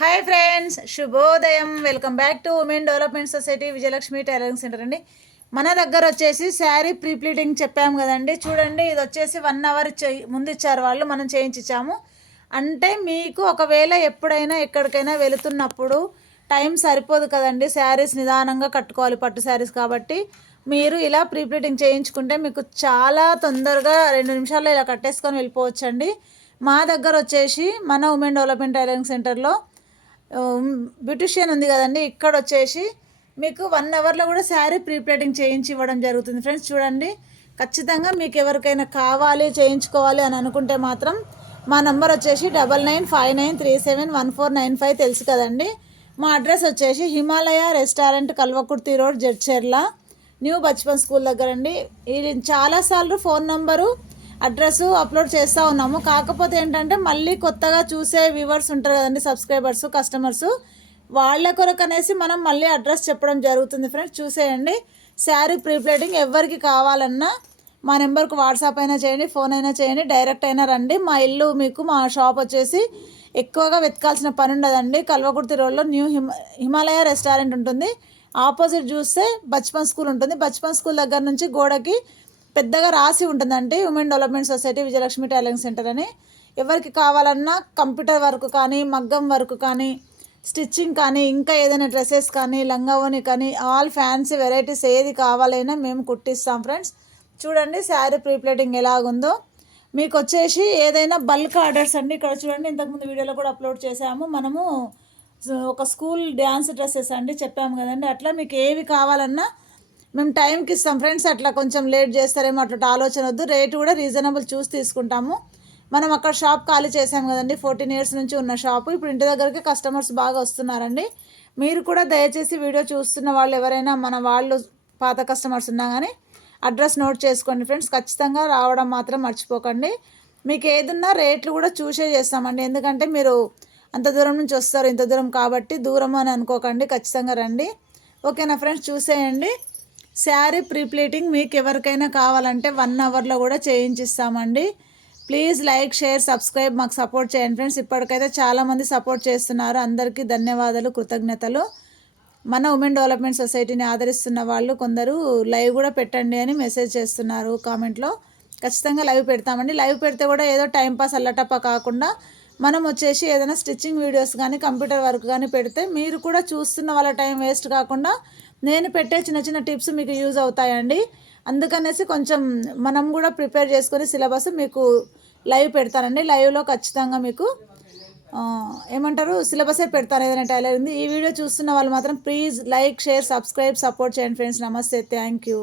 Hi friends శుభోదయం. Welcome back to women development society Vijayalakshmi tailoring centre అండి. మన దగ్గర వచ్చేసి శారీ ప్రీప్లీటింగ్ చెప్పాము కదండి. చూడండి ఇది వచ్చేసి వన్ అవర్ ముందు ఇచ్చారు వాళ్ళు మనం చేయించాము అంటే మీకు ఒకవేళ ఎప్పుడైనా ఎక్కడికైనా వెళుతున్నప్పుడు టైం సరిపోదు కదండి. శారీస్ నిదానంగా కట్టుకోవాలి పట్టు శారీస్ కాబట్టి. మీరు ఇలా ప్రీప్లీటింగ్ చేయించుకుంటే మీకు చాలా తొందరగా రెండు నిమిషాల్లో ఇలా కట్టేసుకొని వెళ్ళిపోవచ్చండి. మా దగ్గర వచ్చేసి మన ఉమెన్ డెవలప్మెంట్ టైలరింగ్ సెంటర్లో బ్యూటిషియన్ ఉంది కదండి ఇక్కడ వచ్చేసి మీకు వన్ అవర్లో కూడా శారీ ప్రీప్లేటింగ్ చేయించి ఇవ్వడం జరుగుతుంది. ఫ్రెండ్స్ చూడండి ఖచ్చితంగా మీకు ఎవరికైనా కావాలి చేయించుకోవాలి అని అనుకుంటే మాత్రం మా నంబర్ వచ్చేసి double nine five nine three seven one four nine five తెలుసు కదండి. మా అడ్రస్ వచ్చేసి Himalaya restaurant Kalwakurthy road Jadcherla new Bachpan school దగ్గర అండి. ఇది చాలాసార్లు ఫోన్ నంబరు అడ్రస్ అప్లోడ్ చేస్తూ ఉన్నాము. కాకపోతే ఏంటంటే మళ్ళీ కొత్తగా చూసే వ్యూవర్స్ ఉంటారు కదండి సబ్స్క్రైబర్స్ కస్టమర్స్. వాళ్ళ కొరకు అనేసి మనం మళ్ళీ అడ్రస్ చెప్పడం జరుగుతుంది ఫ్రెండ్స్. చూసేయండి. శారీ ప్రీప్లేటింగ్ ఎవరికి కావాలన్నా మా నెంబర్కి వాట్సాప్ అయినా చేయండి ఫోన్ అయినా చేయండి డైరెక్ట్ అయినా రండి. మా ఇల్లు మీకు మా షాప్ వచ్చేసి ఎక్కువగా వెతకాల్సిన పని ఉండదండి. కల్వకుర్తి రోడ్లో న్యూ హిమ హిమాలయ రెస్టారెంట్ ఉంటుంది. ఆపోజిట్ చూస్తే బచ్పన్ స్కూల్ ఉంటుంది. బచ్పన్ స్కూల్ దగ్గర నుంచి గోడకి పెద్దగా రాసి ఉంటుందండి women development society Vijayalakshmi tailoring centre అని. ఎవరికి కావాలన్నా కంప్యూటర్ వర్క్ కానీ మగ్గం వర్క్ కానీ స్టిచ్చింగ్ కానీ ఇంకా ఏదైనా డ్రెస్సెస్ కానీ లంగావోని కానీ ఆల్ ఫ్యాన్సీ వెరైటీస్ ఏది కావాలైనా మేము కుట్టిస్తాం ఫ్రెండ్స్. చూడండి శారీ ప్రీప్లేటింగ్ ఎలాగుందో. మీకు వచ్చేసి ఏదైనా బల్క్ ఆర్డర్స్ అండి. ఇక్కడ చూడండి ఇంతకుముందు వీడియోలో కూడా అప్లోడ్ చేసాము మనము ఒక స్కూల్ డ్యాన్స్ డ్రెస్సెస్ అండి చెప్పాము కదండి. అట్లా మీకు ఏవి కావాలన్నా మేము టైంకి ఇస్తాం ఫ్రెండ్స్ అట్లా కొంచెం లేట్ చేస్తారేమో అట్లా ఆలోచన వద్దు. రేటు కూడా రీజనబుల్ చూసి తీసుకుంటాము. మనం అక్కడ షాప్ ఖాళీ చేసాం కదండి. ఫోర్టీన్ ఇయర్స్ నుంచి ఉన్న షాపు ఇప్పుడు ఇంటి దగ్గరికి కస్టమర్స్ బాగా వస్తున్నారండి. మీరు కూడా దయచేసి వీడియో చూస్తున్న వాళ్ళు ఎవరైనా మన వాళ్ళు పాత కస్టమర్స్ ఉన్నా కానీ అడ్రస్ నోట్ చేసుకోండి ఫ్రెండ్స్ ఖచ్చితంగా రావడం మాత్రం మర్చిపోకండి. మీకు ఏదున్నా రేట్లు కూడా చూసే చేస్తామండి. ఎందుకంటే మీరు అంత దూరం నుంచి వస్తారు ఇంత దూరం కాబట్టి దూరం అని అనుకోకండి. ఖచ్చితంగా రండి. ఓకేనా ఫ్రెండ్స్ చూసేయండి. శారీ ప్రీప్లేటింగ్ మీకు ఎవరికైనా కావాలంటే వన్ అవర్లో కూడా చేయించిస్తామండి. ప్లీజ్ లైక్ షేర్ సబ్స్క్రైబ్ మాకు సపోర్ట్ చేయండి ఫ్రెండ్స్. ఇప్పటికైతే చాలామంది సపోర్ట్ చేస్తున్నారు. అందరికీ ధన్యవాదాలు కృతజ్ఞతలు. మన ఉమెన్ డెవలప్మెంట్ సొసైటీని ఆదరిస్తున్న వాళ్ళు కొందరు లైవ్ కూడా పెట్టండి అని మెసేజ్ చేస్తున్నారు కామెంట్లో. ఖచ్చితంగా లైవ్ పెడతామండి. లైవ్ పెడితే కూడా ఏదో టైంపాస్ అల్లటప్ప కాకుండా మనం వచ్చేసి ఏదైనా స్టిచ్చింగ్ వీడియోస్ కానీ కంప్యూటర్ వర్క్ కానీ పెడితే మీరు కూడా చూస్తున్న వాళ్ళ టైం వేస్ట్ కాకుండా నేను పెట్టే చిన్న చిన్న టిప్స్ మీకు యూజ్ అవుతాయండి. అందుకనేసి కొంచెం మనం కూడా ప్రిపేర్ చేసుకొని సిలబస్ మీకు లైవ్ పెడతానండి. లైవ్లో ఖచ్చితంగా మీకు ఏమంటారు? సిలబసే పెడతాను ఏదైనా టైలర్ ఉంది. ఈ వీడియో చూస్తున్న వాళ్ళు మాత్రం please like share subscribe support చేయండి ఫ్రెండ్స్. నమస్తే. Thank you.